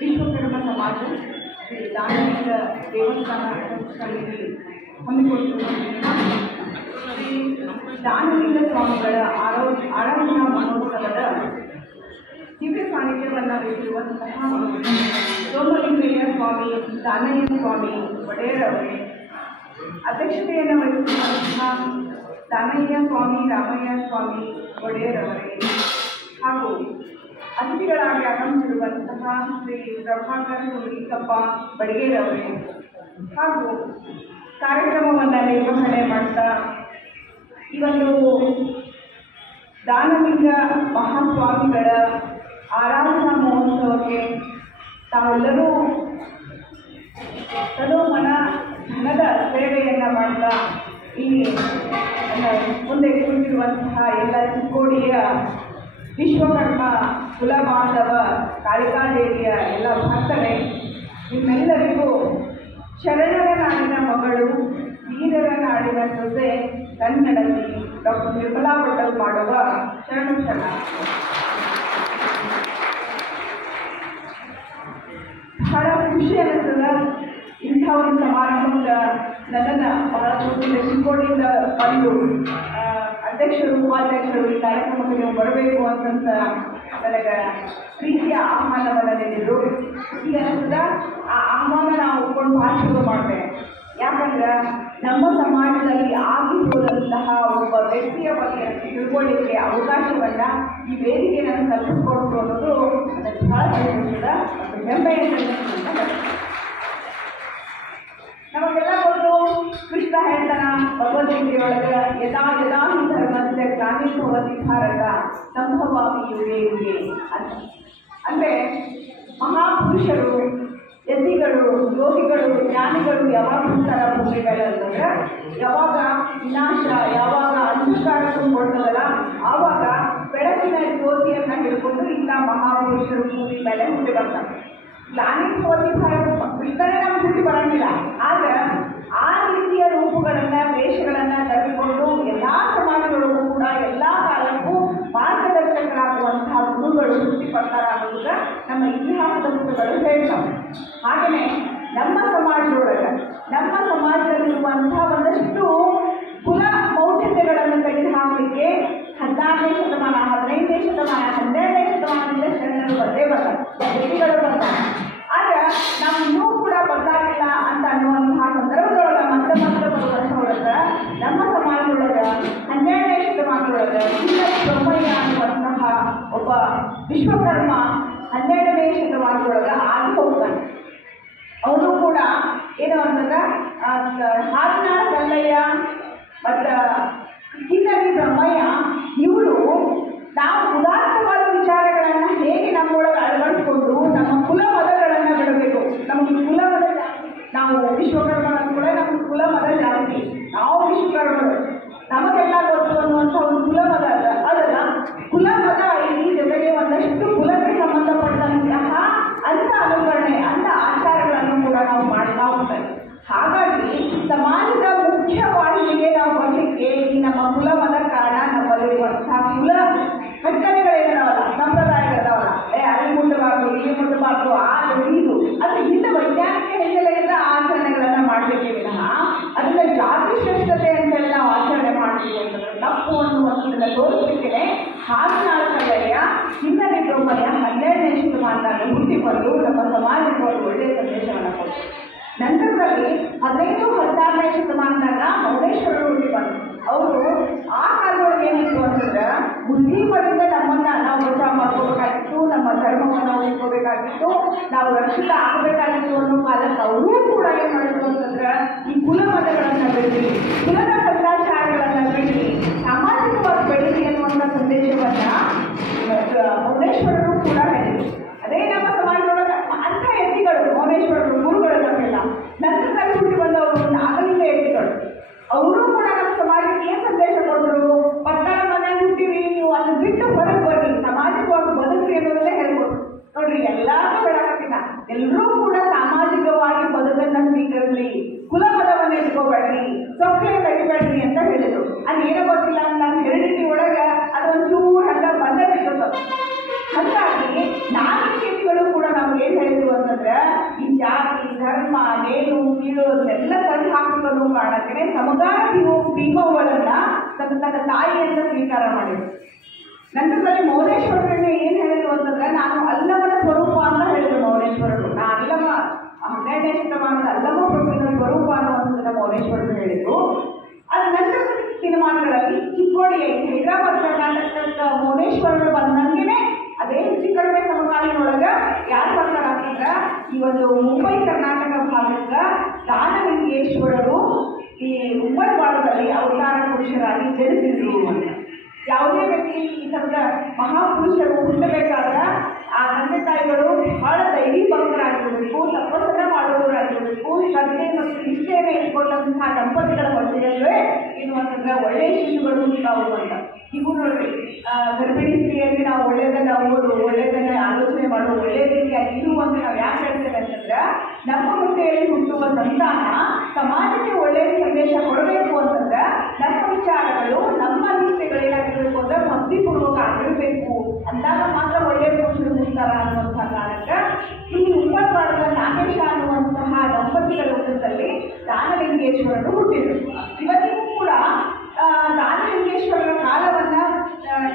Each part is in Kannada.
ವಿಶ್ವಕರ್ಮ ಸಮಾಜ ಶ್ರೀ ದಾನಲಿಂಗ ದೇವಸ್ಥಾನ ಸ್ಥಳದಲ್ಲಿ ಹಮ್ಮಿಕೊಂಡಿರುವ ಶ್ರೀ ದಾನಲಿಂಗ ಸ್ವಾಮಿಗಳ ಆರಾಧನಾ ಮಹೋತ್ಸವದ ದಿವ್ಯ ಸಾನ್ನಿಧ್ಯವನ್ನು ವಹಿಸಿರುವಂತಹ ಸೋಮಲಿಂಗಯ್ಯ ಸ್ವಾಮಿ ದಾನಯ್ಯ ಸ್ವಾಮಿ ಒಡೆಯರ್ ಅವರೇ, ಅಧ್ಯಕ್ಷತೆಯನ್ನು ವಹಿಸಿರುವಂತಹ ದಾನಯ್ಯ ಸ್ವಾಮಿ ರಾಮಯ್ಯ ಸ್ವಾಮಿ ಒಡೆಯರ್ ಅವರೇ ಹಾಗೂ ಅತಿಥಿಗಳಾಗಿ ಆಗಮಿಸಿರುವಂತಹ ಶ್ರೀ ಪ್ರಭಾಕರ್ ಹುಡುಗಿಕಪ್ಪ ಬಡಿಗೇರ್ ಅವರೇ ಹಾಗೂ ಕಾರ್ಯಕ್ರಮವನ್ನು ನಿರ್ವಹಣೆ ಮಾಡ್ತಾ ಈ ಒಂದು ದಾನಲಿಂಗ ಮಹಾಸ್ವಾಮಿಗಳ ಆರಾಧನಾ ಮಹೋತ್ಸವಕ್ಕೆ ತಾವೆಲ್ಲರೂ ತನು ಮನ ಧನದ ಸೇವೆಯನ್ನು ಮಾಡ್ತಾ ಇಲ್ಲಿ ಮುಂದೆ ಕುಳಿತಿರುವಂತಹ ಎಲ್ಲ ಚಿಕ್ಕೋಡಿಯ ವಿಶ್ವಕರ್ಮ ಕುಲಬಾಂಧವ ಕಾಳಿಕಾದೇವಿಯ ಎಲ್ಲ ಭಕ್ತರೇ, ನಿಮ್ಮೆಲ್ಲರಿಗೂ ಶರಣರ ನಾಡಿನ ಮಗಳು ವೀರರ ನಾಡಿನ ಸೊಸೆ ಕನ್ನಡತಿ ಡಾಕ್ಟರ್ ನಿರ್ಮಲಾ ಭಟ್ಟರು ಮಾಡುವ ಶರಣ. ಬಹಳ ಖುಷಿ ಅನ್ನಿಸ್ತದ ಇಂಥ ಒಂದು ಸಮಾರಂಭಕ್ಕೆ ನನ್ನನ್ನು ಬಹಳ ದೂರದಿಂದ ಚಿಕ್ಕೋಡಿಯಿಂದ ಬಂದು ಅಧ್ಯಕ್ಷರು ಉಪಾಧ್ಯಕ್ಷರು ಈ ಕಾರ್ಯಕ್ರಮಕ್ಕೆ ನೀವು ಬರಬೇಕು ಅಂತಂತ ನನಗೆ ಪ್ರೀತಿಯ ಆಹ್ವಾನವನ್ನು ನೀಡಿದರು. ಈಗ ಅನ್ನಿಸ್ತದ ಆ ಆಹ್ವಾನ ನಾವು ಒಪ್ಕೊಂಡು ಭಾಷಣ ಮಾಡಿದೆ. ಯಾಕಂದ್ರೆ ನಮ್ಮ ಸಮಾಜದಲ್ಲಿ ಆಗಿರುವುದಂತಹ ಒಬ್ಬ ವ್ಯಕ್ತಿಯ ಬಗ್ಗೆ ತಿಳ್ಕೊಳ್ಳಿಕ್ಕೆ ಅವಕಾಶವನ್ನು ಈ ವೇದಿಕೆ ನನಗೆ ಕಲ್ಪಿಸ್ಕೊಡ್ತು ಅನ್ನೋದು ನನಗೆ ಬಹಳ ಅನಿಸ್ತದ ಮತ್ತು ಹೆಮ್ಮೆಯನ್ನು ನಮಗೆಲ್ಲ ಗೊತ್ತು. ಕೃಷ್ಣ ಹೇಳ್ತಾನ ಭಗವದ್ಗೀತೆಯೊಳಗೆ ಯದಾ ಯದಾ ಹಿ ಧರ್ಮಸ್ಯ ಗ್ಲಾನಿರ್ಭವತಿ ಭಾರತ ಸಂಭವಾಮಿ ಯುಗೆ ಯುಗೆ ಅಂತ. ಅಂದರೆ ಮಹಾಪುರುಷರು, ಯತಿಗಳು, ಯೋಗಿಗಳು, ಜ್ಞಾನಿಗಳು ಯಾವಾಗ ಬರ್ತಾರ ಭೂಮಿಗಳಂತಂದ್ರೆ ಯಾವಾಗ ವಿನಾಶ, ಯಾವಾಗ ಅಂಧಕಾರ ತುಂಬಿಕೊಳ್ತದಲ್ಲ ಆವಾಗ ಬೆಳಕಿನ ಜ್ಯೋತಿಯನ್ನು ಹಿಡ್ಕೊಂಡು ಇಂಥ ಮಹಾಪುರುಷರು ಭೂಮಿ ಮೇಲೆ ಹುಟ್ಟಿ ಬರ್ತಾರೆ. ಗ್ಲಾನಿರ್ಭವತಿ ಭಾರತ ಕೃಷ್ಣನೇ ನಮ್ಗೆ ಹುಟ್ಟಿ ಬರೋಂಗಿಲ್ಲ, ಆದರೆ ಆ ರೀತಿಯ ರೂಪಗಳನ್ನು, ವೇಷಗಳನ್ನು ಧರಿಸಿಕೊಂಡು ಎಲ್ಲ ಸಮಾಜಗಳಿಗೂ ಕೂಡ ಎಲ್ಲ ಕಾಲಕ್ಕೂ ಮಾರ್ಗದರ್ಶಕರಾಗುವಂತಹ ಗುರುಗಳು ಹುಟ್ಟಿ ಬರ್ತಾರ ಅನ್ನೋದಕ್ಕೆ ನಮ್ಮ ಇತಿಹಾಸದ ಪುಸ್ತಕಗಳು ಹೇಳ್ತವೆ. ಹಾಗೆಯೇ ನಮ್ಮ ಸಮಾಜದಲ್ಲಿರುವಂತಹ ಒಂದಷ್ಟು ಕುಲ ಮೌಢ್ಯತೆಗಳನ್ನು ತೆಗೆದುಹಾಕಲಿಕ್ಕೆ 16ನೇ ಶತಮಾನ, 15ನೇ ಶತಮಾನ, 12ನೇ ಶತಮಾನದಿಂದ ಶರಣರು ಬಂದೇ ಬರ್ತಾರೆ, ವ್ಯಕ್ತಿಗಳು ಬರ್ತಾರೆ. ಆದರೆ ನಾವು ಇನ್ನೂ ಕೂಡ ಬದಲಾಗಿಲ್ಲ ಅಂತ ಅನ್ನುವಂತಹ ಸಂದರ್ಭದೊಳಗೆ ಮತ್ತೆ ವರ್ಷದೊಳಗೆ ನಮ್ಮ ಸಮಾಜದೊಳಗೆ 12ನೇ ಶತಮಾನದೊಳಗೆ ಬ್ರಹ್ಮಯ್ಯ ಅನ್ನುವಂತಹ ಒಬ್ಬ ವಿಶ್ವಕರ್ಮ 12ನೇ ಶತಮಾನದೊಳಗೆ ಆಗಿ ಹೋಗ್ತಾನೆ. ಅವನು ಕೂಡ ಏನು ಅಂತಂದ್ರೆ ಹಾಲಿನ ಕಲ್ಲಯ್ಯ ಮತ್ತು ಕಿನ್ನರಿ ಬ್ರಹ್ಮಯ್ಯ ಇವರು ನಾವು ಉದಾತ್ತವಾದ ವಿಚಾರಗಳನ್ನು ಹೇಗೆ ನಮ್ಮೊಳಗೆ ಅಳವಡಿಸಿಕೊಂಡು ನಮ್ಮ ಕುಲ ಮದಗಳನ್ನು ಬಿಡಬೇಕು. ನಮಗೆ ಕುಲ ಮದ ಜಾಸ್ತಿ, ನಾವು ವಿಶ್ವಕರ್ಮ ಕೂಡ ನಮಗೆ ಕುಲ ಮದ ಜಾಸ್ತಿ, ನಾವು ವಿಶ್ವಕರ್ಮರು, ನಮಗೆಲ್ಲ ಗೊತ್ತು ಅನ್ನುವಂಥ ಒಂದು ಕುಲ ಮದ ಅದಲ್ಲ. ಕುಲ ಮದ ಈ ಜೊತೆಗೆ ಒಂದಷ್ಟು ಕುಲಕ್ಕೆ ಸಂಬಂಧಪಟ್ಟಂತಹ ಅಂಥ ಅನುಕರಣೆ, ಅಂಥ ಆಚಾರಗಳನ್ನು ಕೂಡ ನಾವು ಮಾಡ್ತಾ ಹೋಗ್ತೇವೆ. ಹಾಗಾಗಿ ಸಮಾಜದ ಮುಖ್ಯವಾಹಿನಿಗೆ ನಾವು ಬರಲಿಕ್ಕೆ ಈ ನಮ್ಮ ಕುಲ ಮದ ಕಾರಣ ನಮ್ಮಲ್ಲಿರುವಂತಹ ಕುಲ ಕಟ್ಟಳೆಗಳೇನಿದಾವಲ್ಲ, ಸಂಪ್ರದಾಯಗಳಿದಾವಲ್ಲ, ಅಲ್ಲಿ ಮುಟ್ಟಬಾರ್ದು, ಇಲ್ಲಿ ಮುಟ್ಟಬಾರ್ದು, ಇದು ಅದು ಹಿಂದೆ ವೈಜ್ಞಾನಿಕ ಹಿನ್ನೆಲೆಯಿಂದ ಆಚರಣೆಗಳನ್ನು ಮಾಡಲಿಕ್ಕೆ ವಿನಃ ಅದನ್ನ ಜಾತಿ ಶ್ರೇಷ್ಠತೆ ಅಂತೇಳಿ ನಾವು ಆಚರಣೆ ಮಾಡಲಿಕ್ಕೆ ಅಂತಂದ್ರೆ ತಪ್ಪು ಅನ್ನುವಂಥದ್ದನ್ನು ತೋರಿಸಲಿಕ್ಕೆ ಹಾಸನಾಳ ಕಲ್ಲಯ್ಯ ಕಿನ್ನರಿ ಬ್ರಹ್ಮಯ್ಯ 12ನೇ ಶತಮಾನದಲ್ಲಿ ಹುಟ್ಟಿ ಬಂದು ನಮ್ಮ ಸಮಾಜಕ್ಕೆ ಒಂದು ಒಳ್ಳೆಯ ಸಂದೇಶವನ್ನು ಕೊಟ್ಟರು. ನಂತರದಲ್ಲಿ 15-16ನೇ ಶತಮಾನದಾಗ ಮೌನೇಶ್ವರರು ಹುಟ್ಟಿ ಬಂದರು. ಅವರು ಆ ಕಾಲದೊಳಗೆ ಏನಿತ್ತು ಅಂತಂದ್ರೆ ಮುಸ್ಲಿಮರಿಂದ ನಮ್ಮನ್ನು ನಾವು ಬಚಾವ್ ಮಾಡ್ಕೋಬೇಕಾಗಿತ್ತು, ನಮ್ಮ ಧರ್ಮವನ್ನು ಉಳಿಸ್ಕೋಬೇಕಾಗಿತ್ತು, ನಾವು ರಕ್ಷಿತ ಆಗಬೇಕಾಗಿತ್ತು ಅನ್ನೋ ಕಾಲಕ್ಕೆ ಅವರೂ ಕೂಡ ಏನು ಮಾಡಿದ್ರು ಅಂತಂದ್ರೆ ಈ ಕುಲ ಮತಗಳನ್ನು ಬೆಳೆಸಿ, ಕುಲದ ಕಂದಾಚಾರಗಳನ್ನು ಬೆಳೆಸಿ, ಸಾಮಾಜಿಕವಾಗಿ ಬೆಳೆಸಿ ಅನ್ನುವಂಥ ಸಂದೇಶವನ್ನು ಮೌನೇಶ್ವರರು ಕೂಡ ಹೇಳಿದರು. ಅದೇ ನಮ್ಮ ಸಮಾಜದೊಳಗೆ ಅಂಥ ಎತ್ತಿಗಳು ಮೌನೇಶ್ವರರು ಗುರುಗಳು ನಮಗೆಲ್ಲ ನಂತರದಲ್ಲಿ ಹುಟ್ಟಿ ಬಂದವರು ನಾಗಲಿಂಗ ಎತ್ತಿಗಳು. ಅವರು ಕೂಡ ನಮ್ಮ ಸಮಾಜಕ್ಕೆ ಏನು ಸಂದೇಶ ಕೊಟ್ಟರು? ಪಟ್ಟಣ ಮನೆಯಲ್ಲಿ ಹುಟ್ಟಿವಿ, ನೀವು ಅದನ್ನ ಬಿಟ್ಟು ಹೊರಗೆ ಬರ್ರಿ, ಸಾಮಾಜಿಕವಾಗಿ ಬದುಕ್ರಿ ಅನ್ನೋದನ್ನೇ ಹೇಳ್ಕೊಟ್ರು. ನೋಡ್ರಿ, ಎಲ್ಲರೂ ಹೇಳಕತ್ತಿನ ಎಲ್ಲರೂ ಕೂಡ ಸಾಮಾಜಿಕವಾಗಿ ಬದುಕನ್ನು ಸ್ವೀಕರಿಸಲಿ, ಕುಲ ಮತವನ್ನು ಇಟ್ಕೋಬೇಡ್ರಿ, ಸೊಕ್ಕಲೆ ಕಡಿಬೇಡ್ರಿ ಅಂತ ಹೇಳಿದರು. ಅದು ಏನೋ ಗೊತ್ತಿಲ್ಲ, ನನ್ನ ಹೆರಿಡಿಟಿ ಒಳಗೆ ಅದೊಂಚೂರು ಹಂಗ ಬಂದ ಬಿಟ್ಟು. ಹಾಗಾಗಿ ನಾಗರಿಕತೆಗಳು ಕೂಡ ನಮ್ಗೆ ಏನು ಹೇಳಿದ್ರು ಮೇಲು ಕೀಳು ಎಲ್ಲ ತಂದು ಹಾಕುವುದು ಕಾರಣಕ್ಕೆ ಸಮಗಾರ ಭೀಮವ್ವಳನ್ನ ತನ್ನ ತಾಯಿಯಿಂದ ಸ್ವೀಕಾರ ಮಾಡಿದ್ರು. ನಂತರದಲ್ಲಿ ಮೌನೇಶ್ವರರನ್ನು ಏನು ಹೇಳಿದ್ರು ಅಂತಂದ್ರೆ, ನಾನು ಅಲ್ಲಮನ ಸ್ವರೂಪ ಅಂತ ಹೇಳಿದ್ರು ಮೌನೇಶ್ವರರು. ನಾ ಅಲ್ಲಮ 12ನೇ ಶತಮಾನದ ಅಲ್ಲಮ ಪ್ರಭುವಿನ ಸ್ವರೂಪ ಅನ್ನುವಂಥದ್ದನ್ನ ಮೌನೇಶ್ವರರು ಹೇಳಿದ್ರು. ಅದ ನಂತರದ ದಿನಮಾನಗಳಲ್ಲಿ ಚಿಕ್ಕೋಡಿ ಹೈದರಾಬಾದ್ ಕರ್ನಾಟಕದ ಮೌನೇಶ್ವರರು ಬಂದಂಗೆನೆ ಅದೇ ಹೆಚ್ಚು ಕಡಿಮೆ ಸಮಕಾಲೀನೊಳಗೆ ಯಾರು ಬರ್ತಾರ ಅಂತಂದ್ರೆ, ಈ ಒಂದು ಮುಂಬೈ ಕರ್ನಾಟಕ ಭಾಗಕ್ಕೆ ದಾನಲಿಂಗೇಶ್ವರರು ಈ ಉಮ್ಮರವಾಡದಲ್ಲಿ ಅವತಾರ ಪುರುಷರಾಗಿ ಜನಿಸಿದ್ರು ಅಂತ. ಯಾವುದೇ ವ್ಯಕ್ತಿ ಈ ಥರದ ಮಹಾಪುರುಷರು ಹುಟ್ಟಬೇಕಾದ್ರೆ ಆ ತಂದೆ ತಾಯಿಗಳು ಬಹಳ ದೈವಿ ಭಕ್ತರಾಗಿರಬೇಕು, ತಪಸ್ಸನ್ನ ಮಾಡೋರಾಗಿರಬೇಕು, ಶ್ರದ್ಧೆ ಮತ್ತು ನಿಷ್ಠೆಯನ್ನು ಇಟ್ಕೊಂಡಂತಹ ದಂಪತಿಗಳ ಮಧ್ಯದಲ್ಲೇ ಏನು ಅಂತಂದ್ರೆ ಒಳ್ಳೆಯ ಶಿಶುಗಳು ಹುಟ್ಟಾವು ಅಂತ. ಇವು ನೋಡ್ರಿ, ಗರ್ಭಿಣಿ ಸ್ತ್ರೀಯಲ್ಲಿ ನಾವು ಒಳ್ಳೆಯದನ್ನ ಓದು, ಒಳ್ಳೆಯದನ್ನ ಆಲೋಚನೆ ಮಾಡೋದು, ಒಳ್ಳೆಯ ರೀತಿಯಾಗಿ ಇರು ಅಂತ ನಾವು ಯಾಕೆ ಹೇಳ್ತೇವೆ ಅಂತಂದ್ರೆ, ನಮ್ಮ ಹೊಟ್ಟೆಯಲ್ಲಿ ಹುಟ್ಟುವ ಸಂತಾನ ಸಮಾಜಕ್ಕೆ ಒಳ್ಳೆಯ ಸಂದೇಶ ಕೊಡಬೇಕು ಅಂತಂದ್ರೆ ನಮ್ಮ ವಿಚಾರಗಳು, ನಮ್ಮ ನಿಷ್ಠೆಗಳೇನಾಗಿರಬೇಕು ಅಂದ್ರೆ ಭಕ್ತಿಪೂರ್ವಕ ಆಗಿರಬೇಕು. ಅಂದಾಗ ಮಾತ್ರ ಒಳ್ಳೆಯ ಪುರುಷರು ಹುಡ್ತಾರ ಅನ್ನುವಂತಹ ಕಾರಣಕ್ಕೆ ಈ ಉಮ್ಮರವಾಡದ ನಾಗೇಶ ಅನ್ನುವಂತಹ ದಂಪತಿಗಳ ಹುಟ್ಟದಲ್ಲಿ ದಾನಲಿಂಗೇಶ್ವರರು ಹುಟ್ಟಿದರು. ಇವತ್ತಿಗೂ ಕೂಡ ದಾನಲಿಂಗೇಶ್ವರರ ಕಾಲವನ್ನ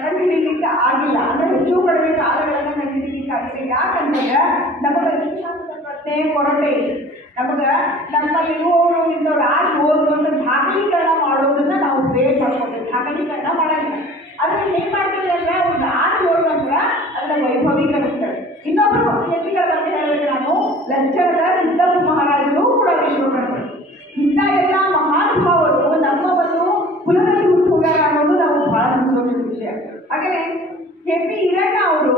ಕಂಡುಹಿಡಿಯಲಿಕ್ಕೆ ಆಗಿಲ್ಲ, ಅಂದ್ರೆ ಹೆಚ್ಚು ಕಡಿಮೆ ಕಾಲಗಳನ್ನು ಕಂಡುಹಿಡಿಯಲಿಕ್ಕೆ ಆಗಿಲ್ಲ. ಯಾಕಂತಂದ್ರೆ ನಮಗೆ ಇತಿಹಾಸದ ಪ್ರಶ್ನೆ ಕೊರತೆ ಇದೆ. ನಮಗೆ ನಮ್ಮಲ್ಲಿ ಇರುವವರು ಇಂಥವ್ರು ಆಗಿ ಓದುವಂಥ ದಾಖಲೀಕರಣ ಮಾಡೋದನ್ನ ನಾವು ಬೇಗ ಮಾಡ್ಕೊಳ್ತೇವೆ, ದಾಖಲೀಕರಣ ಮಾಡೋದಿಲ್ಲ. ಅದನ್ನ ಹೇಗೆ ಮಾಡ್ತೀವಿ ಅಂದ್ರೆ, ಒಂದು ಆಗಿ ಓದುವಂದ್ರೆ ಅದನ್ನ ವೈಭವೀಕರಿಸ್ತಾರೆ. ಇನ್ನೊಬ್ಬರು ವ್ಯಕ್ತಿಗಳ ಬಗ್ಗೆ ಹೇಳಿದ್ರೆ, ನಾನು ಲಂಚನದ ಸಿದ್ದಪ್ಪ ಮಹಾರಾಜರು ಕೂಡ ವಿಶ್ವಕರ್ಮರು. ಇಂಥ ಎಲ್ಲ ಮಹಾನುಭಾವರು ನಮ್ಮ ಒಂದು ಕುಲದಲ್ಲಿ ಹುಟ್ಟು ಹೋಗ್ಯಾರ ಅನ್ನೋದು ನಾವು ಬಹಳ ಸಂತೋಷದ ವಿಷಯ. ಹಾಗೆಯೇ KP ಈರಣ್ಣ ಅವರು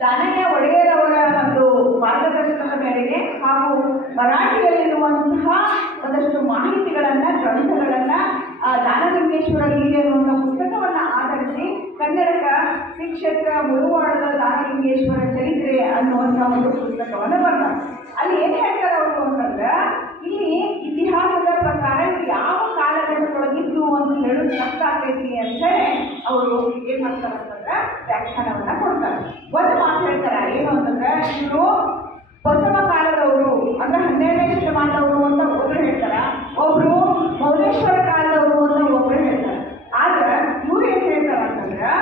ದಾನಯ್ಯ ಒಡೆಯರವರ ಒಂದು ಮಾರ್ಗದರ್ಶನದ ಮೇರೆಗೆ ಹಾಗೂ ಮರಾಠಿಯಲ್ಲಿರುವಂತಹ ಒಂದಷ್ಟು ಮಾಹಿತಿಗಳನ್ನ, ಗ್ರಂಥಗಳನ್ನ ದಾನಲಿಂಗೇಶ್ವರ ಲೀಲೆ ಅನ್ನುವಂಥ ಪುಸ್ತಕವನ್ನು ಆಧರಿಸಿ ಕನ್ನಡಕ ಶ್ರೀಕ್ಷೇತ್ರ ಮುಳುವಾಡದ ದಾನಲಿಂಗೇಶ್ವರ ಚರಿತ್ರೆ ಅನ್ನುವಂಥ ಒಂದು ಪುಸ್ತಕವನ್ನು ಬರ್ತಾರೆ. ಅಲ್ಲಿ ಏನು ಹೇಳ್ತಾರೆ ಅವರು ಅಂತಂದ್ರೆ, ಇಲ್ಲಿ ಇತಿಹಾಸದ ಪ್ರಕಾರ ಯಾವ ಕಾಲಘಟ್ಟದೊಳಗಿದ್ದು ಅಂತ ಹೇಳೋದು ಕಷ್ಟ ಆಗ್ತೈತಿ ಅಂತೇಳಿ ಅವರು ಏನು ಮಾಡ್ತಾರೆ ಅಂತಂದ್ರೆ ವ್ಯಾಖ್ಯಾನವನ್ನ ಕೊಡ್ತಾರೆ. ಒಂದು ಮಾತು ಹೇಳ್ತಾರೆ, ಏನು ಅಂತಂದ್ರೆ, ಇವರು ಬಸವ ಕಾಲದವರು ಅಂದ್ರೆ 12ನೇ ಶತಮಾನದವರು ಅಂತ ಒಬ್ರು ಹೇಳ್ತಾರ, ಒಬ್ರು ಮೌನೇಶ್ವರ ಕಾಲದವರು ಅಂತ ಒಬ್ರು ಹೇಳ್ತಾರೆ. ಆದ್ರೆ ಇವ್ರು ಏನ್ ಹೇಳ್ತಾರ ಅಂತಂದ್ರೆ,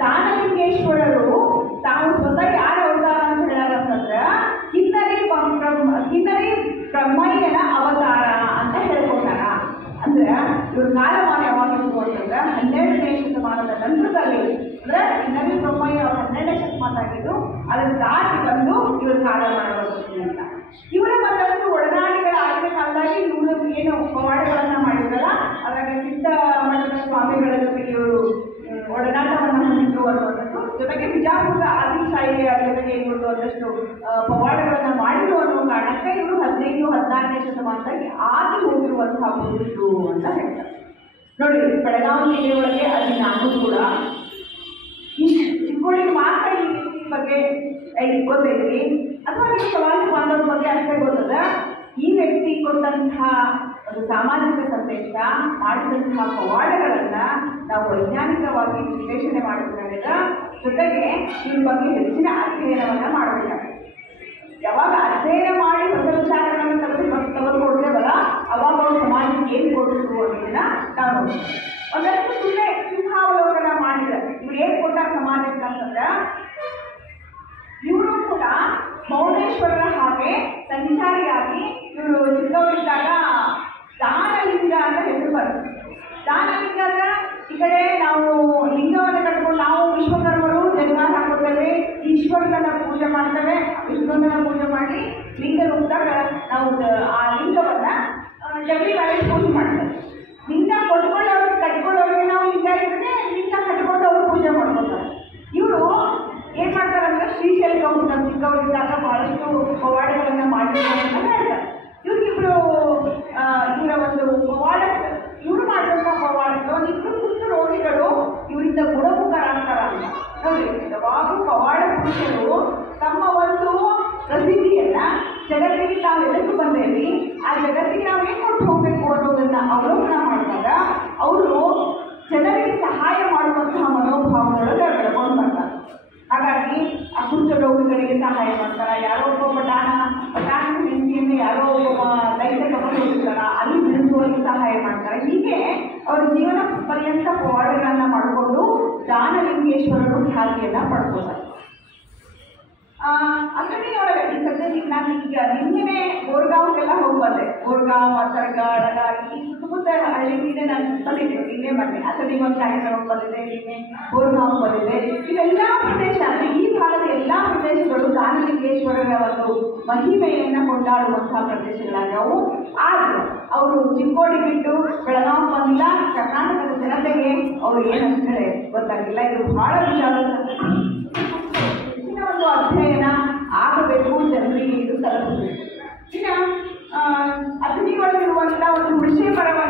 ದಾನಲಿಂಗೇಶ್ವರರು ತಾವು ಸ್ವತಃ ಯಾರು ಅವತಾರ ಅಂತ ಹೇಳ್ಯಾರ ಅಂತಂದ್ರೆ ಕಿನ್ನರಿ ಬ್ರಹ್ಮಯ್ಯನ ಅವತಾರ ಅಂತ ಹೇಳ್ಕೊತಾರ. ಅಂದ್ರೆ ಇವ್ರ ಕಾಲಮಾನ ಯಾವಾಗಿತ್ತು ಅಂತಂದ್ರೆ 12ನೇ ಶತಮಾನದ ನಂತರದಲ್ಲಿ, ಅಂದ್ರೆ ಕಿನ್ನರಿ ಬ್ರಹ್ಮಯ್ಯ 12ನೇ ಶತಮಾನ ಆಗಿದ್ದು, ಅದನ್ನು ದಾಟಿ ಬಂದು ಇವ್ರ ಕಾಲಮಾನ ಅಂತ. ಇವರ ಮತ್ತಷ್ಟು ಒಡನಾಡಿಗಳ ಆಗಿನ ಕಾಲದಲ್ಲಿ ಇವರು ಏನು ಪವಾಡಗಳನ್ನ ಮಾಡಿದ್ರಲ್ಲ, ಅದ್ರಾಗ ಸಿದ್ಧ ಮಠದ ಸ್ವಾಮಿಗಳ ಜೊತೆಗೆ ಇವರು ಒಡನಾಟವನ್ನು ಹೊಂದಿದ್ರು ಅನ್ನುವಂಥದ್ದು, ಜೊತೆಗೆ ಬಿಜಾಪುರದ ಆದಿಶಾಹಿಯ ಜೊತೆಗೆ ಇವರು ಒಂದಷ್ಟು ಪವಾಡಗಳನ್ನು ಮಾಡಿದ್ರು ಅನ್ನೋ ಕಾರಣಕ್ಕೆ ಇವರು 15-16ನೇ ಶತಮಾನದಲ್ಲಿ ಆಗಿ ಹೋಗಿರುವಂತಹ ಪುರುಷರು ಅಂತ ಹೇಳ್ತಾರೆ. ನೋಡಿ, ಬೆಳಗಾವಿ ಜಿಲ್ಲೆಯೊಳಗೆ ಅಲ್ಲಿ ನಾನು ಕೂಡ ಈ ಚಿಕ್ಕೋಡಿಗೆ ಮಾತ್ರ ಈ ಬಗ್ಗೆ ಗೊತ್ತೈತಿ, ಅಥವಾ ನೀವು ಸವಾಲು ಬಾಂಧವ್ರ ಬಗ್ಗೆ ಅಷ್ಟೇ ಗೊತ್ತದ. ಈ ವ್ಯಕ್ತಿ ಕೊಟ್ಟಂತಹ ಒಂದು ಸಾಮಾಜಿಕ ಸಂದೇಶ, ಮಾಡಿದಂತಹ ಪವಾಡಗಳನ್ನ ನಾವು ವೈಜ್ಞಾನಿಕವಾಗಿ ವಿಶ್ಲೇಷಣೆ ಮಾಡಿದಾಗ, ಜೊತೆಗೆ ಇವ್ರ ಬಗ್ಗೆ ಹೆಚ್ಚಿನ ಅಧ್ಯಯನವನ್ನ ಮಾಡಬೇಕಾಗುತ್ತೆ. ಯಾವಾಗ ಅಧ್ಯಯನ ಮಾಡಿ ಹೊಸ ವಿಚಾರಗಳನ್ನು ತೆಗೆದುಕೊಡ್ತೇವಲ್ಲ, ಅವಾಗ ಅವ್ರ ಸಮಾಜಕ್ಕೆ ಏನು ಕೊಟ್ಟರು ಅನ್ನೋದನ್ನ ನಾವು ಒಂದಷ್ಟು ಸುಮ್ಮನೆ ಸಿಂಹಾವಲೋಕನ ಮಾಡಿದ್ರೆ ಇವ್ರು ಏನು ಕೊಟ್ಟಾರ ಸಮಾಜಕ್ಕೆ ಅಂತಂದ್ರೆ, ಇವರು ಕೂಡ ಮೌನೇಶ್ವರರ ಹಾಗೆ ಸಂಚಾರಿಯಾಗಿ ಇವರು ಚಿಕ್ಕವರಿದ್ದಾಗ ದಾನಲಿಂಗ ಅಂತ ಹೆಸರು ಬರುತ್ತೆ. ದಾನಲಿಂಗ ಅಂದ್ರೆ ಈ ಕಡೆ ನಾವು ಲಿಂಗವನ್ನು ಕಟ್ಕೊಂಡು ನಾವು ವಿಶ್ವಕರ್ಮರು ಜನ್ಮ ಹಾಕೋತೇವೆ, ಈಶ್ವರನ ಪೂಜೆ ಮಾಡ್ತೇವೆ, ವಿಷ್ಣುವನ್ನ ಪೂಜೆ ಮಾಡಿ ಲಿಂಗ ರೂಪದಾಗ ನಾವು ಆ ಲಿಂಗವನ್ನ ಜಗಲಿ ಮೇಲೆ ಪೂಜೆ ಮಾಡ್ತೇವೆ. ಲಿಂಗ ಕೊಟ್ಕೊಳ್ಳೋರಿಗೆ ಕಟ್ಕೊಳ್ಳೋರಿಗೆ ನಾವು ಲಿಂಗ ಇದ್ರೆ ಲಿಂಗ ಕಟ್ಕೊಂಡು ಅವರು ಪೂಜೆ ಮಾಡ್ಕೊತಾರೆ. ಇವರು ಏನ್ ಮಾಡ್ತಾರಂದ್ರೆ, ಶ್ರೀಶೈಲ ಚಿಕ್ಕವರಿದ್ದಾಗ ಬಹಳಷ್ಟು ಪವಾಡಗಳನ್ನ ಮಾಡಿದ್ದಾರೆ ಅಂತ ಹೇಳ್ತಾರೆ. ಇವ್ರಿಗಿಬ್ರು ಇವರ ಒಂದು ಪವಾಡ, ಇವರು ಮಾಡಿದಂಥ ಪವಾಡಕ್ಕೆ ಒಂದಿಬ್ರು ಕುಷ್ಠ ರೋಗಿಗಳು ಇವರಿಂದ ಗುಣಮುಖರಾಗ್ತಾರ ಅಂತ ನೋಡಿ. ಯಾವಾಗೂ ಪವಾಡ ಪುರುಷರು ತಮ್ಮ ಒಂದು ಪ್ರಸಿದ್ಧಿಯನ್ನ ಜಗತ್ತಿಗೆ ನಾವು ಎದಕ್ಕೆ ಬಂದೇವಿ, ಆ ಜಗತ್ತಿಗೆ ನಾವು ಏನು ಕೊಟ್ಟು ಹೋಗ್ಬೇಕು ಅನ್ನೋದನ್ನ ಅವಲೋಕನ ಮಾಡಿದಾಗ ಅವರು ಜನರಿಗೆ ಸಹಾಯ ಮಾಡುವಂತಹ ಮನೋಭಾವದೊಳಗೆ ಬೆಳ್ಕೊಂಡು ಬರ್ತಾರೆ. ಹಾಗಾಗಿ ಆ ಕುಷ್ಠ ರೋಗಿಗಳಿಗೆ ಸಹಾಯ ಮಾಡ್ತಾರೆ. ಯಾರೋ ಒಬ್ಬ ಹೋಗಿರ್ತಾರ, ಅಲ್ಲಿ ಬಿಡಿಸುವಲ್ಲಿ ಸಹಾಯ ಮಾಡ್ತಾರೆ. ಹೀಗೆ ಅವ್ರ ಜೀವನ ಪರ್ಯಂತ ಪವಾಡಗಳನ್ನ ಮಾಡಿಕೊಂಡು ದಾನಲಿಂಗೇಶ್ವರರು ಖ್ಯಾತಿಯನ್ನ ಪಡ್ಕೋತಾರೆ. ಅಕ್ಕನಿಯೊಳಗೆ ಈ ಸದ್ಯಕ್ಕೆ ನಾನು ಈಗ ನಿನ್ನೆ ಗೋರ್ಗಾವ್ಗೆಲ್ಲ ಹೋಗಿ ಬಂದೆ. ಗೋರ್ಗಾಂವ್, ತರಗಾಡ, ಈ ಸುತ್ತಮುತ್ತ ಹಳ್ಳಿ ಮೀನೆ ನಾನು ಬಂದಿದ್ದೆ, ನಿನ್ನೆ ಬಂದೆ. ಅಕ್ಕನಿಗೆ ಒಂದು ಕಾರ್ಯಕ್ರಮ ಬಂದಿದೆ, ನಿನ್ನೆ ಗೋರ್ಗಾಂವ್ ಬಂದಿದೆ. ಇವೆಲ್ಲ ಪ್ರದೇಶ ಅಂದರೆ ಈ ಭಾಗದ ಎಲ್ಲ ಪ್ರದೇಶಗಳು ದಾನಲಿಂಗೇಶ್ವರರ ಒಂದು ಮಹಿಮೆಯನ್ನು ಕೊಂಡಾಡುವಂತಹ ಪ್ರದೇಶಗಳಾಗ್ಯಾವು. ಆದರೂ ಅವರು ಚಿಕ್ಕೋಡಿ ಬಿಟ್ಟು ಬೆಳಗಾವಿ ಬಂದಿಲ್ಲ. ಕರ್ನಾಟಕದ ಜನತೆಗೆ ಅವರು ಏನಂತೇಳಿ ಗೊತ್ತಾಗಿಲ್ಲ. ಇದು ಬಹಳ ವಿಚಾರ ಒಂದು ಅಧ್ಯಯನ ಆಗಬೇಕು, ಜನರಿಗೆ ಇದು ತಲುಪಬೇಕು. ಇನ್ನು ಅತಿಥಿಗಳಿರುವಂಥ ಒಂದು ಕೃಷಿ ಪರವಾಗಿ